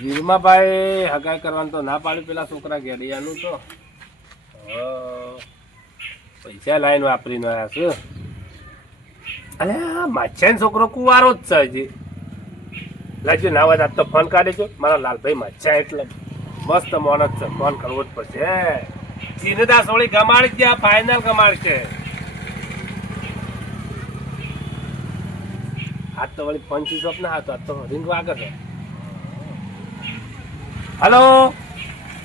વીરમાભાઈ હગાઈ કરવાનું તો ના પાડ્યું. પેલા છોકરા ઘેડિયાનું તો. પૈસા લાઈન વાપરીને આવ્યા છે. અરે માછાનો છોકરો કુવારો જ છે હજી. લાગજો ના હોય આજ તો ફોન કાઢે છો. મારા લાલભાઈ માછા એટલે. મસ્ત મોન જ છે. ફોન કરવો જ પડશે. ચીનદા વળી ગમાડી ગયા. ફાઇનલ ગમાડશે આજ તો વળી સ્વિચ ઓફ ના હતો આજ તો રિંગ વાગે છે. હલો.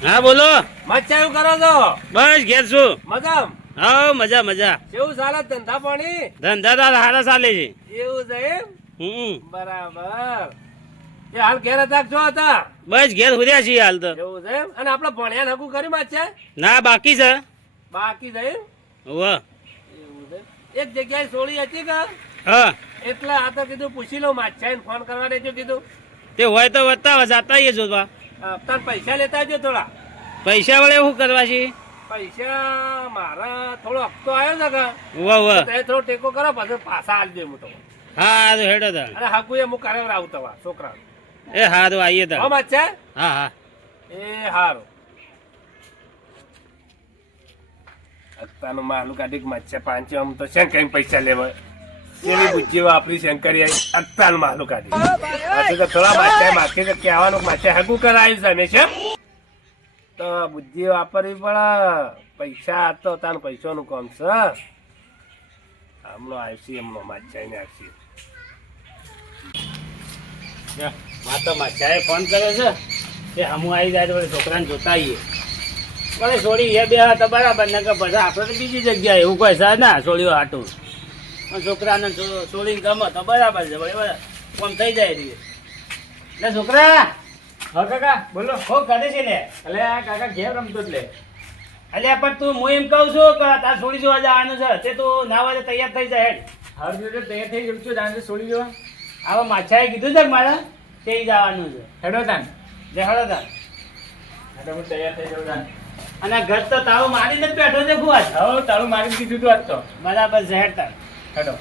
હા બોલો. મચ્છા એવું કરો છો? બસ ઘેર છું. મજામ? હા મજા મજા. કેવું ચાલે ધંધા પાણી? ધંધા તો હારા ચાલે છે. એવું છે એમ? હમ. બરાબર. એ હાલ ઘેર હતા જો છો હતા. બસ ઘેર હુર્યા છીએ હાલ તો. એવું છે એમ? અને આપણે ભણ્યા નકું કર્યું માછા ના બાકી છે. બાકી છે એમ? છે એક જગ્યાએ સોળી હતી કે? હા. એટલે આ તો કીધું પૂછી લો માછા ફોન કરવા દેજો કીધું? તે હોય તો વધતા જાતા આવીએ જોવા. તાર પૈસા લેતા આવજો થોડા. પૈસા વડે શું કરવા છે? પૈસા મારા થોડો હપ્તો આવ્યો છે કે વાહ વાહ તે થોડો ટેકો કરો પછી પાછા આલજો હું તો હા તો હેડો તા અરે હાકુ એ હું કરે આવું તવા છોકરા એ હા તો આવીએ હો તા માછા હા હા. એ હારું. અત્તાનું માલું કાઢી મચ્છા પાંચે આમ તો છે કઈ પૈસા લેવા. એવી બુજ્જી વાપરી શંકરી આવી અત્તાનું માલું કાઢી. પછી તો થોડા માથે તો કહેવાનું માછા હગું કરાવી તમે છે? તો બુદ્ધિ વાપરવી પડે. પૈસા તો તાનું પૈસાનું કામ છે. હમણાં આવશે, હમણાં માછા ને આવશે. માતા માછાએ ફોન કર્યો છે. કે હમું આવી જાય તો છોકરાને જોતા આવીએ. પણ છોડી એ બે હતા બરાબર ને કે બધા આપણે તો બીજી જગ્યાએ, એવું કહે છે ના છોડીઓ હાટું. પણ છોકરાને છોડીને ગમે તો બરાબર છે બરાબર. કોમ થઈ જાય રહી એટલે છોકરા! હા કાકા બોલો. હો કરે છે લે એટલે આ કાકા ઘેર રમતો જ લે. અલ્યા પણ તું હું એમ કહું છું કે તાર છોડી જોવા જવાનું છે. તે તું ના વાજે તૈયાર થઈ જાય હેડ. હર જોડે તૈયાર થઈ ગયું છું જાણે છોડી જવા. આવા માછાએ કીધું છે મારા? તે જવાનું છે. હેડો તાન જે હેડો તાન એટલે હું તૈયાર થઈ જાઉં તાન અને ઘર તો તારું મારીને જ બેઠો છે ખુવાજ. હવે તારું મારી કીધું તું આજ તો. બરાબર છે હેડ તાર. હેડો.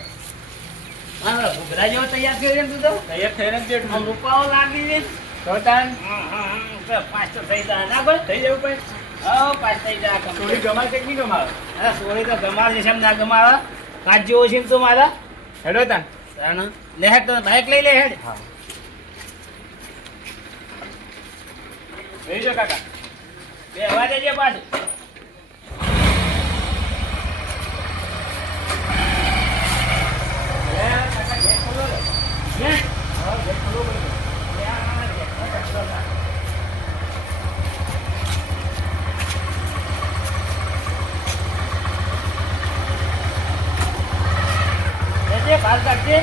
હા ઘૂઘરા જેવો તૈયાર કર્યો ને તું તો? તૈયાર જ આમ બેઠું રૂપાઓ લાગી છે. તો તાન. હા હા હા પાંચ તો થઈ જાય. ના ભાઈ. થઈ જવું ભાઈ હા પાંચ થઈ જાય. સોળી. ગમાય કે નહીં અરે સોળી તો ગમાડ છે એમ ના ગમાડે કાચ જેવો છે તો મારા? હેડો તાન. તાણ. લે હેડ તો લઈ લે હેડ. હા. લઈ જાઓ કાકા. બે હવા દેજે પાછું અલે આ કાકા ઘેર ખોલો લે. લે. હા ઘેર ખોલો બોલો. લે આ ઘેરનો કચરો લાગ. લેજે, બહાર કાઢજે.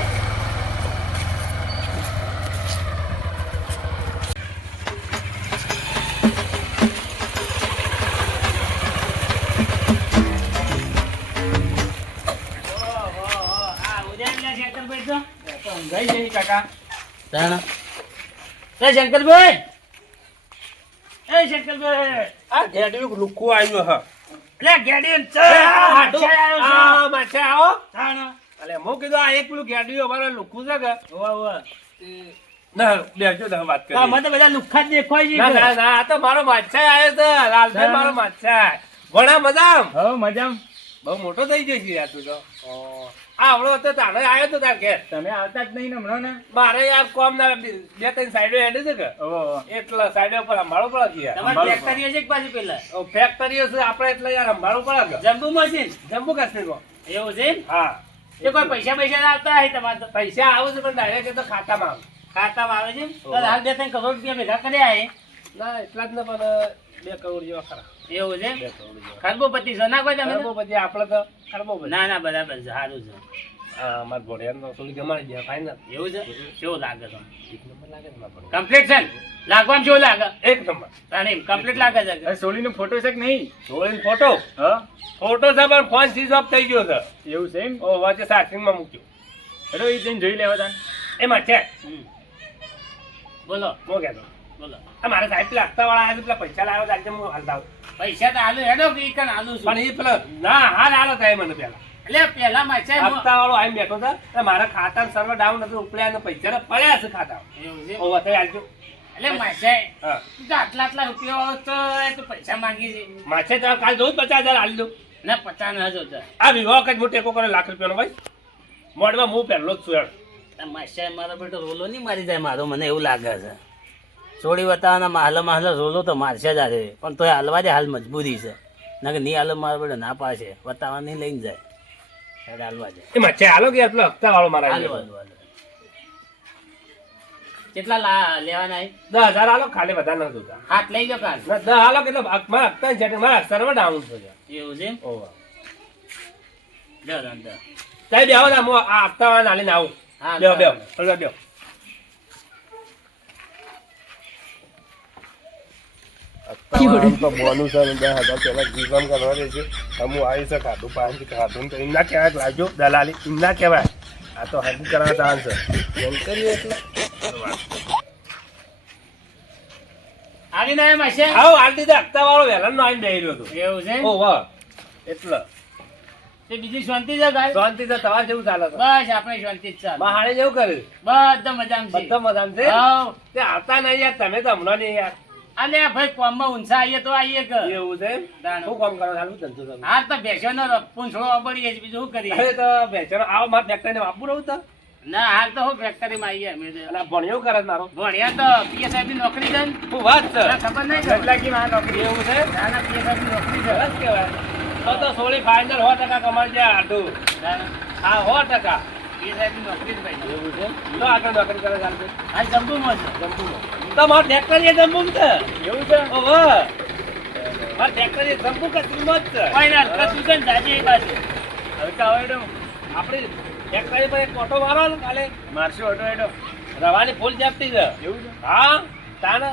ઊંઘાઈ જઈ કાકા એ શંકરભાઈ. એ શંકરભાઈ. આ ઘેડિયું લુકું આવ્યું હા. એટલે ગેડીયન છે. આ માછા આવો. છે તાણ. હું કીધું આ એક પેલું ઘેડિયું અમારે લુકું છે કે? હોવે, હોવે. ના બેસજો તમે વાત કરી. અમે બધા લુખ્ખા દેખાય છે ના આ તો મારો માછા આવ્યો છે. લાલભાઈ મારો માછા ઘણા મજા હવે મજામાં. બહુ મોટો થઈ ગયો છે યાર તું તો. આ હમણાં તો તારે આવ્યો તો તાર ઘેર. તમે આવતા જ નહીં હમણાં ને? મારે યાર કોમ ના બે બે ત્રણ સાઈડો હેડે છે કે? ઓહો, ઓહો. એટલે સાઈડો પર સંભાળવું પડે છે યાર. તમારી ફેક્ટરી છે પાછી પેલા? ફેક્ટરીઓ છે આપણે એટલે યાર સંભાળવું પડે કે જમ્બુ મશીન? જમ્મુ કાશ્મીરમાં. એવું છે હા. એ કોઈ પૈસા પૈસા આવતા હોય તમારે તો? પૈસા આવે છે પણ ડાયરેક્ટ તો ખાતામાં આવે. ખાતામાં આવે છે. હાલ બે ત્રણ કરોડ રૂપિયા ભેગા કર્યા ના એટલા જ ને પણ બે કરોડ જેવા ખરા. એવું છે? ખરબોપતિ છો? ના કોઈ તમે? ખરબોપતિ આપણે તો ખરબોપતિ. ના ના બરાબર છે સારું છે. અમારા ઘોડિયાનો થોડી જમાડી દે ફાઇનલ એવું છે? કેવું લાગે છે એક નંબર લાગે છે કમ્પ્લીટ છે? ને? લાગવાનું કેવું લાગે? એક નંબર. તાણી કમ્પ્લીટ લાગે છે? સોલીનો ફોટો છે કે નહીં? જોઈને ફોટો હા. ફોટો છે પણ ફોન સ્વિચ ઓફ થઈ ગયો છે. એવું છે એમ? ઓ વચ્ચે ચાર્જિંગમાં મૂક્યો. હેડો એ જઈને જોઈ લેવા તાન. એમાં છે. બોલો. હું કહેતો મારા સાહેબ પેલા હપ્તા વાળા આવ્યા પેલા પૈસા લાવ્યો આજે હું હાલતા પૈસા તો આલુ હેડો કે કણ આલુ છું. પણ એ પેલા ના હાલ હાલો થાય મને પેલા. એટલે પેલા માછા મો- હપ્તા વાળો આવીને બેઠો છે મારા ખાતા સર્વ ડાઉન હતું ઉપડ્યા પૈસા પડ્યા છે ખાતા એવું છે? આવજો એટલે માસે હા. તું આટલા આટલા રૂપિયા તો એ તો પૈસા માંગી છે. માછે તો કાલ જોઉં પચાસ હજાર આલી દઉં. ના પચાસ ના જોતા આ વિવાહ જ હું ટેકો કરે લાખ રૂપિયાનો ભાઈ. મોડમાં હું પહેલો જ છું માસે મારો બેટો રોલો નહીં મારી જાય મારો મને એવું લાગે છે. છોડી બતાવવાના હાલ હાલ રોલો તો મારશે જ આજે. પણ તોય હાલવા દે હાલ મજબૂરી છે. ના કે નહીં હાલ મારો પડે ના પાડશે. વતાવા નહીં લઈને જાય. હાલવા જાય એમાં છે હાલો કે યાર પેલો હપ્તા વાળો મારા હાલો હાલો હાલો. કેટલા લા લેવાના દસ હજાર હાલો ખાલી વધારે નથી જોતા. હાથ લઈ જાઓ કાલ. દસ હાલો કેટલો? મારા હપ્તા છે મારા સર્વ ડાઉન છે યાર. એવું છે ઓવા. લો ધંધો. સાહેબ આવો ને હું આ હપ્તા વાળાને હાલીને આવું. હા બેહો બેહો. બેહો. તો બોનું છે ને દસ હજાર પહેલા જીવન કરવા દે છે આવી છે ખાધું પાણી ખાધું તો એમના કહેવાય કે દલાલી એમના કહેવાય. આ તો હજી કરવા ચાલ છે. એમ કરીએ એટલે? આવો દીધા. હપ્તા વાળો વહેલા નો આવીને બેહી રહ્યો હતો. એવું છે? ઓ વાહ. એટલે. તે બીજી શાંતિ છે ગાય? શાંતિ તો તમારે જેવું ચાલે છે? બસ આપણે શાંતિ જ ચાલે. મહાણે જેવું કર્યું? બધા મજામાં છે. બધા મજામાં છે? તે આવતા નહીં યાર. તમે તો હમણાં નહીં યાર. અલે ભાઈ કોમમાં ઊંચા આવીએ તો આવીએ કે? એવું છે. શું કામ કરો ચાલુ ધંધો તમે હા તો બેસ્યો નો પૂંછડો અબડીએ છે બીજું શું કરીએ? અરે તો બેચારો આવો માર ફેક્ટરીને વાપરું રહું તો. ના હાલ તો હું ફેક્ટરીમાં આવીએ અમે એટલે ભણ્યો કરે મારો. ભણ્યા તો પીએસઆઈ ની નોકરી છે? શું વાત છે? ખબર નહીં. કેટલા કી માં નોકરી? એવું છે? ના ના પીએસઆઈ ની નોકરી છે. બસ કહેવાય. તો તો સોળી ફાઇનલ સો ટકા કમાઈ જાય ના. હા સો ટકા. PSI ની નોકરી જ ભાઈ. એવું છે? તો આગળ નોકરી કરે ચાલશે આ જમ્બુમાં છે. જમ્બુમાં તો મારો ફેક્ટરી એ જમ્બુ છે? એવું છે? ઓહો મારી જમ્બુ કચરીમાં જ છે? કોઈ ના કશું છે ને જાજે બાજુ? હલકા હોય આપણી પર એક ઓટો મારો કાલે મારશું ઓટો એટો રવાની ફૂલ જાપતી છે. એવું છે? હા તાને.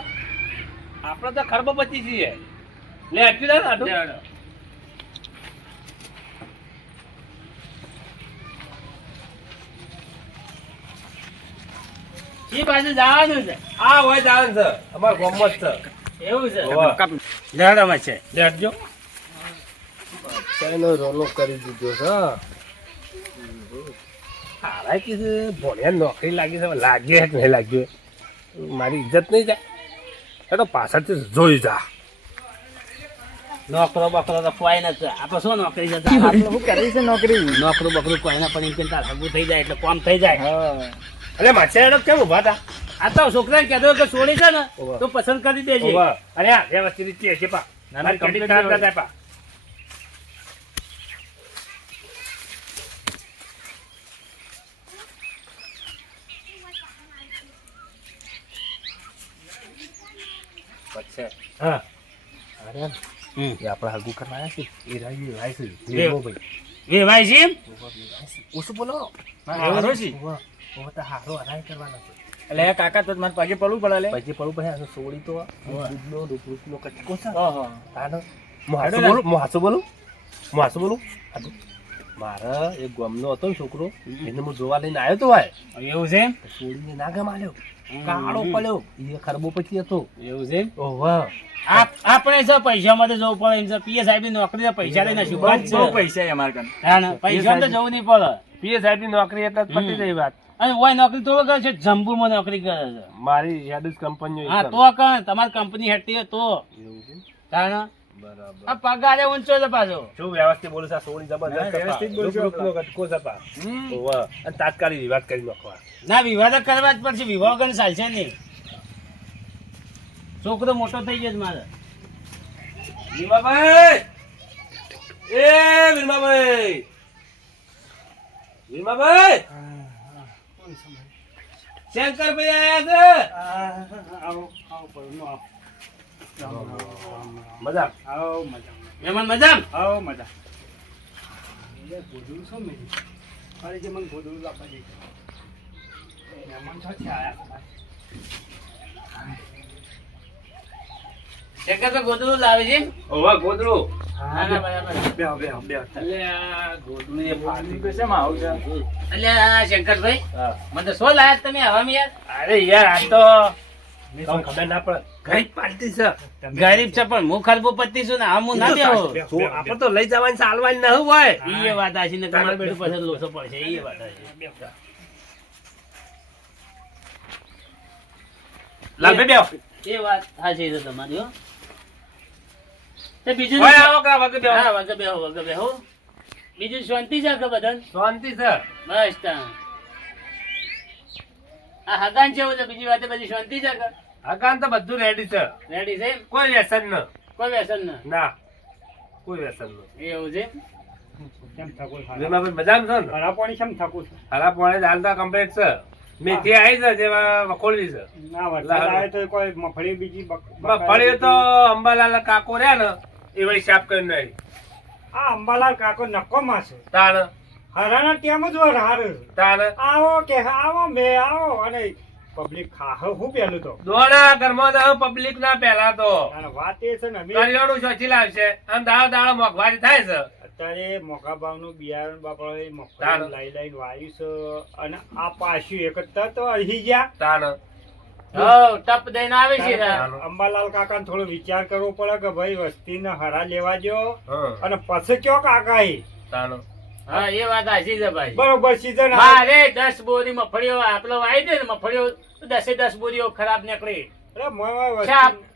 આપણે તો ખરબો પચી છીએ. લે અટકી દે ને આટલું. બાજુ જવાનું છે. આ હોય જાણ છે. અમાર ગામમાં જ છે. એવું છે. હોવે. લેવડામાં છે. રોલો કરી દીધો છે હારા કીધું ભણ્યા નોકરી લાગી છે. હવે લાગી કે નહીં લાગ્યો? મારી ઇજ્જત નહીં જાય એ તો પાછળથી જોઈ જા. નોકરો બકરો તો કોઈ નથી. આપણે શું નોકરી જતા શું કરી છે નોકરી? નોકરું બકરું કોઈ ના પણ એમ કે તાર થઈ જાય એટલે કોમ થઈ જાય. એટલે માછે કેમ ઊભા હતા? આ તો છોકરાને કહેતો કે છોડી છે ને તો પસંદ કરી દેજે. અરે આ વ્યવસ્થિત રીતે છે પા. ના, કમ્પ્લીટ ખરાબ ના થાય પા. પછી? હા. અરે હમ. એ આપણે હગું કરવા આવ્યા છે? એ રાજી લાય છે. એ- વેમો ભાઈ. વેવાય છે ઓછું બોલો હારો છે ઓવા, ઓવા તો હારો હરાય કરવાનો છે. એટલે કાકા તો મારે પગે પડવું પડે લે. પછી પડવું પડે સોળી તો. દૂધનો કટકો છે. હું બોલું? હું હાસુ બોલું? બોલું? મારા એક ગામનો હતો ને છોકરો. એને હું જોવા લઈને આવ્યો તો ભાઈ. એવું છે? સોળીને ના ગમ આલ્યો કાળો પડ્યો. એ ખરબો પછી હતો. એવું છે ઓહો આપ- આપણે છે પૈસા માટે જવું પડે. એમ છે પીએ સાહેબની નોકરી છે પૈસા લઈને શું બહુ પૈસા અમારે કન હા તો જવું નહીં પડે. પીએ સાહેબની નોકરી એટલે પતી હમ. વાત. અને ઓય નોકરી થોડો કરે છે જમ્બુમાં નોકરી કરે છે. મારી યાદ કંપની હા તો કર તમારી કંપની હેડતી તો. એવું છે? તાણે બરાબર. આ પગારે ઊંચો છે પાછો. શું વ્યવસ્થિત બોલું સા સોની જબરદસ્ત વ્યવસ્થિત બોલું છું રૂપરૂપનો કટકો છે પા. ઓવા. અને તાત્કાલિક વિવાદ કરી નાખવા. ના વિવાદ કરવા જ પડશે. વિવાહ ગણ ચાલશે નહીં. છોકરો મોટો થઈ ગયો છે મારે. ભીમાભાઈ એ ભીમાભાઈ ભીમાભાઈ શંકરભાઈ આયા છે? મજા મહેમાન મજા આવો? મજા મહેમાન મજા આવો મજા લાવે છે શું મેં ના જે મને બેહો આપવા બેહો મહેમાન છો છે એ ફાટી તો શેમાં આવું છે. એટલે આ શંકરભાઈ મને તો શું લાયા તમે હવામાં યાર અરે યાર આ તો ખબર ના પડે. ગઈ પાર્ટી છે. ગરીબ છે પણ હું ખરબો પતિ છું ને આ હું ના દેવો. આપણે તો લઈ જવાની ચાલવાની ના હોય? એ વાત આશી ને તમારે બેડું પછી લોસો પડશે એ વાત લાલભાઈ બેહો. એ વાત સાચી છે તમારી બીજું ઓય આવો કા વગર બેહો. હા વગર બેહો વગર બેહો. બીજું શાંતિ છે કે બધાને શાંતિ છે. બસ તા. આ હગાન છે એટલે બીજી વાતે બધી શાંતિ છે કે તો બધું રેડી છે. રેડી છે કોઈ વ્યસન ન. કોઈ વ્યસન ના? ના. કોઈ વ્યસન ન. એવું છે તો કમ્પ્લીટ છે. મેથી આવી છે જેમાં વખોળવી છે. ના વરસાદ આવે મગફળી બીજી બક- તો બીજી. અંબાલાલ કાકો રહ્યા ને એ વળી સાફ કરી નહીં આ અંબાલાલ કાકો નક્કો માં છે. તાણ. હરાના ટેમ જ હાર. તાણ. આવો કે આવો મે આવો અને પબ્લિક ખાહ હું પેલું તો. દોડા ઘરમાં તો પબ્લિક ના પહેલા તો. અને વાત એ છે ને અમે કરિયાણું ચોથી લાવશે અને દાળ દાળ મોંઘવારી થાય છે. અત્યારે મોઘા ભાવનું બિયારણ બાપડો. મગફળી લાઈ લાઈને વાયુ છે અને આ પાછું એક તો અહી ગયા. તાણ. ટપ દઈને આવે છે અંબાલાલ કાકા થોડો વિચાર કરવો પડે કે ભાઈ વસ્તી ને હરા લેવા જો અને પછી કયો કાકા એ તાણ હા એ વાત સાચી છે ભાઈ. બરોબર સીઝન મારે દસ બોરી મફળીઓ દે ને મફળીઓ દસે દસ બોરીઓ ખરાબ નીકળી.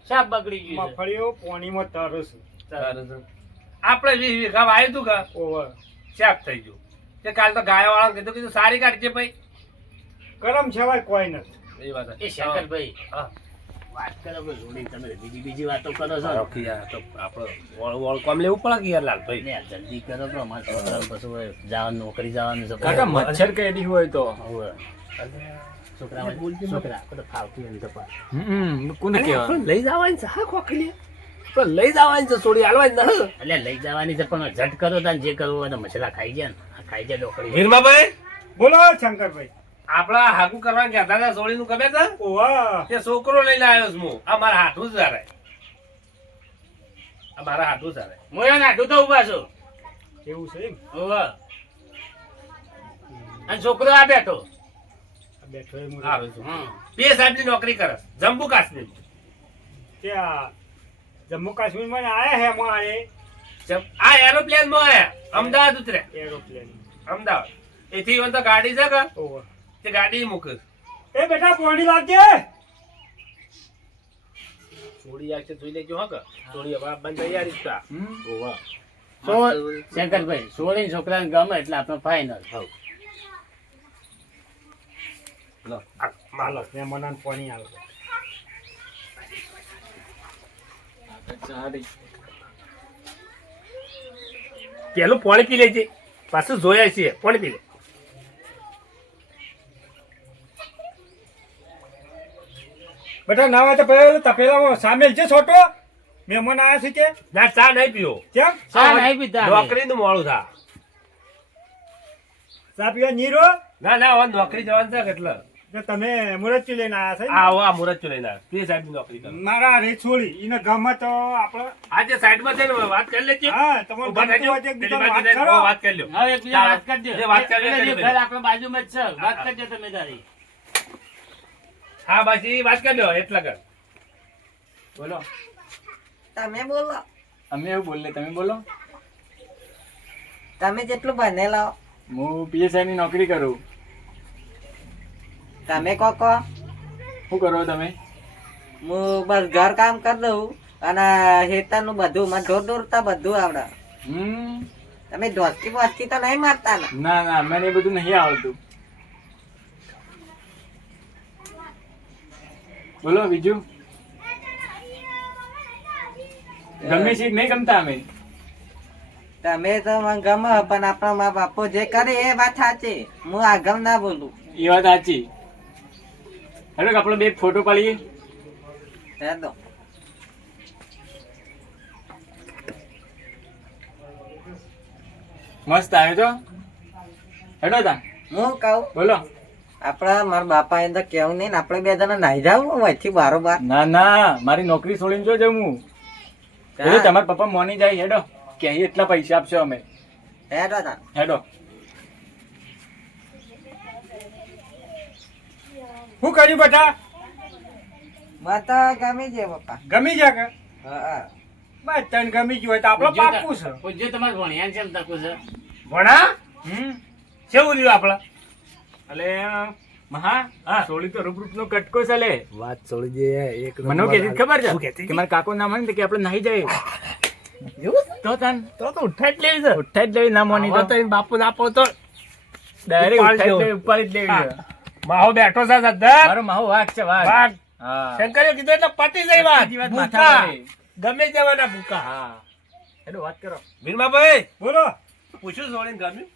સાપ બગડી ગયું છે. મગફળીઓ પાણીમાં તરસ તાણ છે. આપણે વીસ વીઘા વાવ્યું તું કે? ઓવર સાફ થઈ ગયું. તે કાલ તો ગાય વાળા કીધું કીધું સારી કાઢજે ભાઈ. ગરમ છવાય કોઈ નથી. એ વાત એ શંકરભાઈ. હા. વાત કરો કે તમે બીજી બીજી વાતો કરો છો. હા, યાર, તો આપણે વળ- વળ કોમ લેવું પડે કે યાર લાલભાઈ? ને જલ્દી કરો કે અમારે છોકરાને પછી જવાનું નોકરી જવાનું છે. કાકા મચ્છર કેદી હોય તો? છોકરા. છોકરા આપણે ફાવતું એમ તો હમ કોને અરે, લઈ જવાની છે હા ખોખલી આપણે લઈ જવાની છે છોડી હાલવાની એટલે લઈ જવાની છે પણ ઝટ કરો તાન જે કરવું હોય તો મછલા ખાઈ જાય ને. ખાઈ જાય ડોકરી વીરમાભાઈ? બોલો શંકરભાઈ. આપડા હાકુ કરવા ગયા હતા સોળી નું ખબર છે? તે છોકરો લઈને આવ્યો છું હું. આ મારા હાથું જ ધારે. આ મારા હાથું જ હું મોયો હાથું તો ઊભા છું. એવું છે એમ. અને છોકરો આ બેઠો. બેઠો એ આવે છું. બે સાહેબની નોકરી કરે. જમ્મુ કાશ્મીર ત્યાં જમ્મુ કાશ્મીરમાં આયા હે મારે આ એરોપ્લેનમાં આયા. અમદાવાદ ઉતરે એરોપ્લેન અમદાવાદ. એથી તો ગાડી છે કે? ઓવર તે ગાડી મૂક. એ બેટા પાણી થોડી છોડી છે જોઈ લેજો હા કે. થોડી હવે બંધ તૈયારી જ ઓવા સો- શંકરભાઈ સોળી છોકરાને ગમે એટલે આપણે ફાઈનલ લો. માલો હાલો મનાન પાણી આવે પેલું પાણી પી લેજે. પાછું જોયા છીએ પાણી પી લે. બેટા નાવા તો પેલા તપેલામાં સામેલ છે છોટો. મહેમાન આવ્યા છે કે? ના ચા નહીં પીઓ કેમ? ચા નહીં પીતા નોકરી નું મોડું થા. ચા પીવા નીરો? ના ના હવે નોકરી જવાનું છે એટલે. તો તમે મુરતચી લઈને આવ્યા છે ને? આ આ મુરત ચો લઈને આવ્યા. તે સાહેબ નોકરી કરો. મારા રે છોડી એને ગામમાં તો આપણે આજે સાઈડમાં છે ને વાત કરી લેજે. હા તમારો. એક વાત કરો. વાત કરી લ્યો. હવે એકબીજા વાત કરજો જે વાત કરી કરી ઘર આપણે બાજુમાં જ છે. વાત કરજો તમે તારી. હા બાકી વાત કરી દો એટલા કર. બોલો. તમે બોલો. અમે એવું બોલે તમે બોલો. તમે જેટલું ભણેલા હો, હું પીએસઆઈ ની નોકરી કરું. તમે કો કો શું કરો તમે? હું બસ ઘર કામ કરી દઉં અને હેતાનું બધું મને ઢોર દોરતા બધું આવડે. હમ. તમે ઢોસકી બોસકી તો નહીં મારતા ને? ના ના મને બધું નહીં આવડતું. બોલો બીજું? ગમે છે નહીં ગમતા અમે. તમે તો મને ગમે પણ આપણા મા બાપો જે કરે એ વાત સાચી. હું આગળ ના બોલું. એ વાત સાચી. કે આપણે બે ફોટો પાડીએ? હેલો મસ્ત આવ્યો તો. હેડો તા. હું કહું? બોલો. આપણા મારા બાપા એ તો કેવું નહીં આપણે બે જણા નાઈ જાવ અહીંથી બારોબાર. ના ના મારી નોકરી છોડીને જો જમું હું. એટલે તમારા પપ્પા મોની જાય હેડો. કે એટલા પૈસા આપશો અમે. હેડો તા. હેડો. શું કર્યું બેટા? માતા ગમી છે પપ્પા. ગમી જાય કે? હા. બસ તને ગમી ગયું હોય તો આપણે પાકું છે. પૂછજો તમારે ભણ્યા છે એમ તકું છે? ભણા? હમ. કેવું રહ્યું આપડે એટલે મહા હા. સોળી તો રૂપ રૂપનો કટકો છે લે. વાત સોળી જે એક મને કે ખબર છે કે મારા કાકો ના માને કે આપણે નાહી જાય એવું તો તન. તો તો ઉઠાઈ જ લેવી છે. ઉઠાઈ જ લેવી ના મોની તો તો બાપુ ના આપો તો. ડાયરેક્ટ ઉઠાઈ જ લેવી ઉપાડી જ લેવી. માહો બેઠો છે સદ્ધર મારો માહો વાઘ છે વાઘ વાઘ શંકરે કીધું એટલે પતી જાય વાત. ભૂકા. ગમે જવાના ભૂકા હા. હેડો વાત કરો. ભીરમાભાઈ બોલો. પૂછ્યું સોળીને ગમ્યું?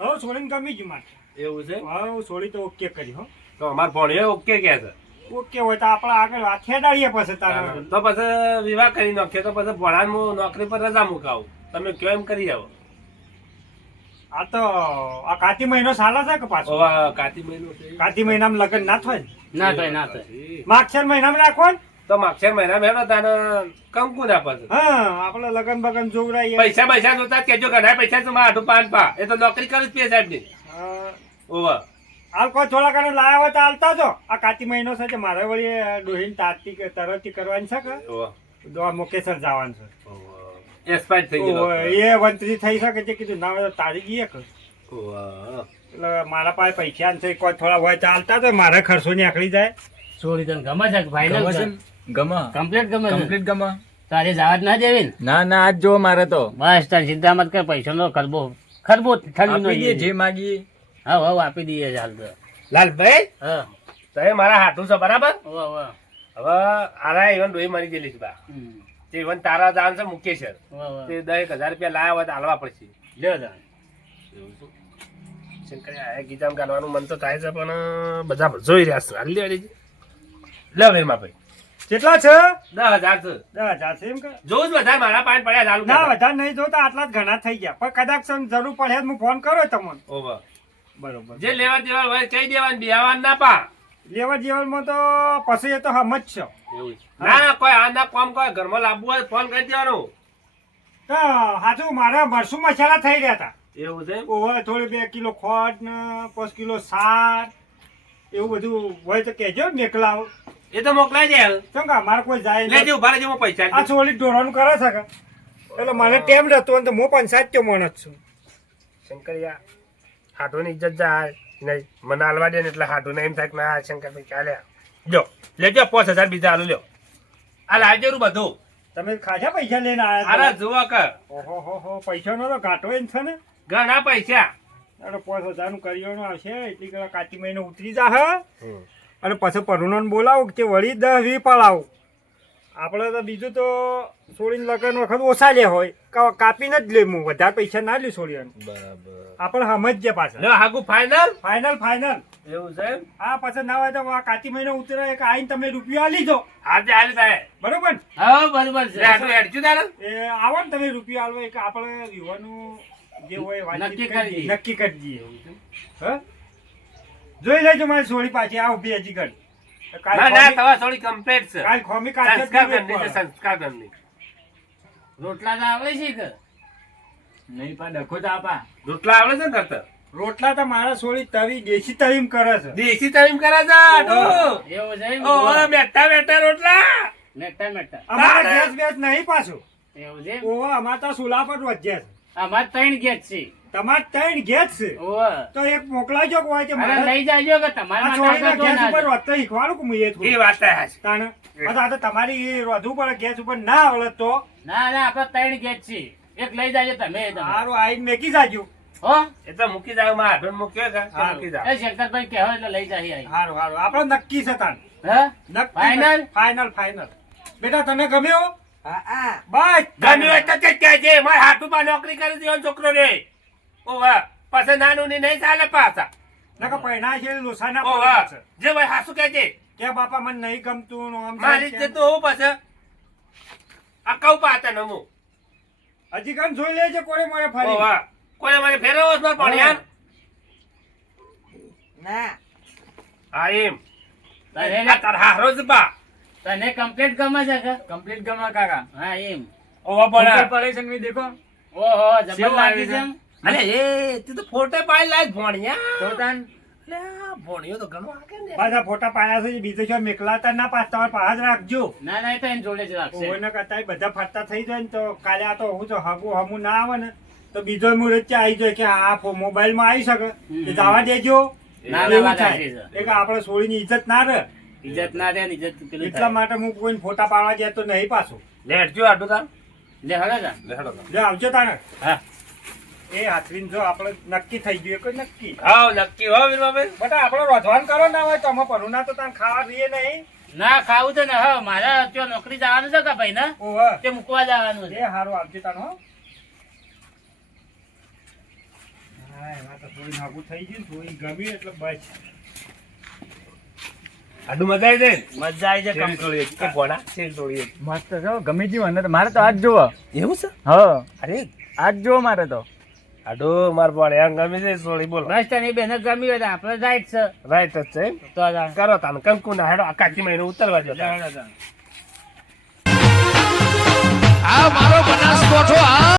હવે સોળીને ગમી જ મારે એવું છે? હું સોળી તો ઓકે કરી હો. તો અમાર ભણ્યો ઓકે કે છે? ઓકે હોય તો આપણે આગળ ખેડાડીએ પછી તારે. તો પછી વિવાહ કરી નાખીએ તો પછી ભણાન હું નોકરી પર રજા મુકાવું. તમે કયો એમ કરી આવો. આ તો આ કાતી મહિનો સાલા છે કે પાછો? કાતી મહિનો કાતી મહિનામાં લગ્ન ના થાય? ના થાય ના થાય. માગશર મહિનામાં રાખો ને તો માગશેર મહિના મેળો તાને કંકુ ના પછી. હા આપણે લગન બગન જોવરાઈએ. પૈસા પૈસા જોતા કેજો ઘણા પૈસા તો મારા પાંચ પા. એ તો નોકરી કરી જ પે સાહેબની હા, ઓવા. હાલ કોઈ થોડા ઘણા લાયા હોય તો હાલતા જો. આ કાતી મહિનો છે મારે વળી ડોહીને તાતી તરતી કરવાની છે કે? ઓવા. તો જવાનું છે. એક્સપાયર થઈ ગયો એ વંતરી થઈ શકે છે કીધું ના હોય તારી ગઈએ કે. એટલે મારા પાસે પૈસા છે કોઈ થોડા હોય તો હાલતા તો મારે ખર્ચો નીકળી જાય. છોડી તને ગમે છે ગમે ફાઇનલ છે? ગમે. કમ્પ્લીટ ગમે કમ્પ્લીટ ગમે. તારે જવા જ ના દેવી ને? ના ના આજ જો મારે તો. બસ તાર ચિંતા મત કર પૈસા નો ખરબો ખરબો ઠંડી નો જે માગીએ. હા હા આપી દઈએ છે હાલ તો. લાલભાઈ હા. તમે મારા હાથું છે બરાબર? હવે આરા ઇવન ડોહી મરી ગયેલી છે બા. તે ઇવન તારા દાન છે મૂકીએ વાહ તે દસ હજાર રૂપિયા લાયા હોય તો હાલવા પડશે. લ્યો તાર. શંકરે આ ગીતામાં ગાલવાનું મન તો થાય છે પણ બધા જોઈ રહ્યા છે. હાલ દેજે. લે વીરમાં ભાઈ. કેટલા છે? દસ હજાર છે. દસ હજાર છે એમ કે? જોઉં બધા મારા પાન પડ્યા ચાલુ ના વધારે નહીં જોતા આટલા જ ઘણા થઈ ગયા. પણ કદાચ જરૂર પડે તો હું ફોન કરો તમને. ઓવર બરોબર. જે લેવા દેવા હોય કહી દેવાનું બિહાવાનું ના પા લેવા જીવનમાં તો પછી એ તો હમ જ છે. ના કોઈ આ ના કામ કોઈ ઘરમાં લાવવું હોય ફોન કરી દેવાનો. તો હાજુ મારા મરસું મસાલા થઈ ગયા હતા એવું છે ઓવર થોડી બે કિલો ખોટ ને પાંચ કિલો સાર એવું બધું હોય તો કહેજો મેકલાવ એ તો મોકલાઈ જાય કેમ કે અમારે કોઈ જાય. લેજે ઊભા જેમાં પૈસા આ ચોલી ઢોરાનું કરે છે કે? એટલે મને ટેમ રહેતો ને તો હું પંચાયત કે માણસ છું. શંકરિયા હાટુની ઇજ્જત જાય નહીં મને હાલવા દે ને એટલે હાટુને એમ થાય કે ના શંકરભાઈ ચાલે જો લેજો પાંચ હજાર બીજા હાલું લ્યો. આ લાવજો રૂ બધું. તમે ખાજા પૈસા લઈને અરે આવ્યા જુઓ કર ઓહો હો હો પૈસાનો તો ઘાટો એમ છે ને? ઘણા પૈસા. અરે પાંચ હજારનું કરિયાણું આવશે એટલી કલાક કાચી મહિને ઉતરી જા અને પછી પરુણોને બોલાવો કે વળી દસ વી પડાવો આપણે તો બીજું તો છોડીને લગન વખત ઓછા લે હોય. કા- કાપીને જ લેવું વધારે પૈસા ના લે છોડીને બરાબર. આપણે સમજજે પાછા લે હાગુ ફાઈનલ ફાઇનલ ફાઇનલ એવું છે હા પાછા ના હોય તો આ કાચી મહિનો ઉતરે કે આઈને તમે રૂપિયા લીધો આજે આલી થાય બરોબર? હા બરોબર છે. આટલું હેડજો તારે. એ આવો ને તમે રૂપિયા આલવો એક આપણે યુવાનું જે હોય નક્કી કરી નક્કી કરી દઈએ હ? જોઈ લેજો મારી સોળી પાછી આ ઊભી હજી ઘડી. ના ના તમારે થોડી કમ્પ્લેટ છે. કાલ ખોમી કાલ સંસ્કાર. સંસ્કાર રોટલા તો આવડે છે કે? નહીં પા ડખો તો આપા. રોટલા આવડે છે ને કરતા રોટલા તો મારા સોળી તવી દેશી તવીમ કરે છે. દેશી તાલીમ કરે છે. એવું છે? ઓહો, બેઠા બેઠા રોટલા. મેટા મેટા અમારે ગેસ બેસ નહીં પાછો. એવું છે? ઓહો અમારે તો સુલા પર વધ્યા છે. અમાર ત્રણ ગેસ છે. તમારે ત્રણ ગેસ છે. તો એક મોકલાજો કે હોય કે મને લઈ જાજો કે તમારા માટે ગેસ ઉપર. વધતો શીખવાડું કે હું એ થોડું. એ વાત છે. તાણ? આ તો તમારી એ વધવું પડે ગેસ ઉપર ના આવડે તો. ના ના આપડે ત્રણ ગેટ છે એક લઈ જાજો તમે. સારું આઈને મેકી જાજો. હો? એ તો મૂકી જાય માં હાથમાં મૂક્યો છે મૂકી જાય એ શંકરભાઈ કહેવો એટલે લઈ જાય આઈ. સારું સારું. આપણે નક્કી છે તાન. હે? નક્કી Final? ફાઇનલ ફાઇનલ બેટા તમે ગમ્યો? હા હા. બસ. ગમ્યું તો તે કહેજે મારે હાથુમાં નોકરી કરી દીધો છોકરો રે. વાહ. પછી નાનું ની નહીં ચાલે પાછા. નકર પૈણા છે લોસાના જે ભાઈ હાસુ કહેજે. કે બાપા મને નહીં ગમતું મારી છે, તો હું પછી આ કઉ પાતા ને હજી કાન જોઈ લેજે કોને મારે ફરી વાહ. કોને મને ફેરવો છે પણ યાર ના. હા એમ. તને તાર હારો જ બા. તને કમ્પ્લીટ ગમે છે કે? કમ્પ્લીટ ગમે કાકા. હા એમ. ઓવા ખબર પણ પડે છે ને મેં દેખો. ઓહો જબર લાગી છે અરે એ તું તો ફોટો પાઈ લાય ભણ્યા તો તાન. પાછા ફોટા પાડ્યા છે બીજે છો મેકલાતા ના પાસ તમારે જ રાખજો. ના ના તો જોડે જ રાખશે. ઓને કરતા બધા ફરતા થઈ જાય ને તો કાલે આ તો હું તો હગું હમું ના આવે ને તો બીજો મુહૂર્ત આવી જાય કે આ મોબાઈલમાં આવી શકે. એ જવા દેજો. એક આપણે સોળીની ઇજ્જત ના રહે. ઇજ્જત ના રે ને ઇજ્જત એટલા માટે હું કોઈ ફોટા પાડવા જાય તો નહીં પાછું. લેટજો આટલું તાર. લે હેડો તાર. જો આવજો તાને હા. એ હાથવીને જો આપણે નક્કી થઈ ગયું કોઈ નક્કી? હા નક્કી હો વીરબાબેન. બટા આપણે રોધવાન કરો ના હોય તો અમે પરુના તો તાન ખાવા દઈએ નહીં. ના ખાવું છે ને હા મારા ત્યાં નોકરી જવાનું છે કે ભાઈ ને? તે મૂકવા જવાનું છે. એ સારું આવજો તાન હો. હા એમાં તો થોડી નાગું થઈ ગયું થોડી ગમી એટલે બસ. આડું મજા આવી જાય? મજા આવી જાય. કે ભોણા? શેરી તોડીએ. મસ્ત છે હો, ગમી ગયું મારે તો આજ જોવો. એવું છે? હા. અરે આજ જોવો મારે તો. આડું માર પાડે આ ગમી જાય સોળી બોલો બસ તને બેને ગમી હોય આપણે રાઈટ છે રાઈટ જ છે? તો. કરો તાને કંકુ ના હેડો આકાશી મહિનો ઉતરવા દો. આ મારો બનાસકોઠો આ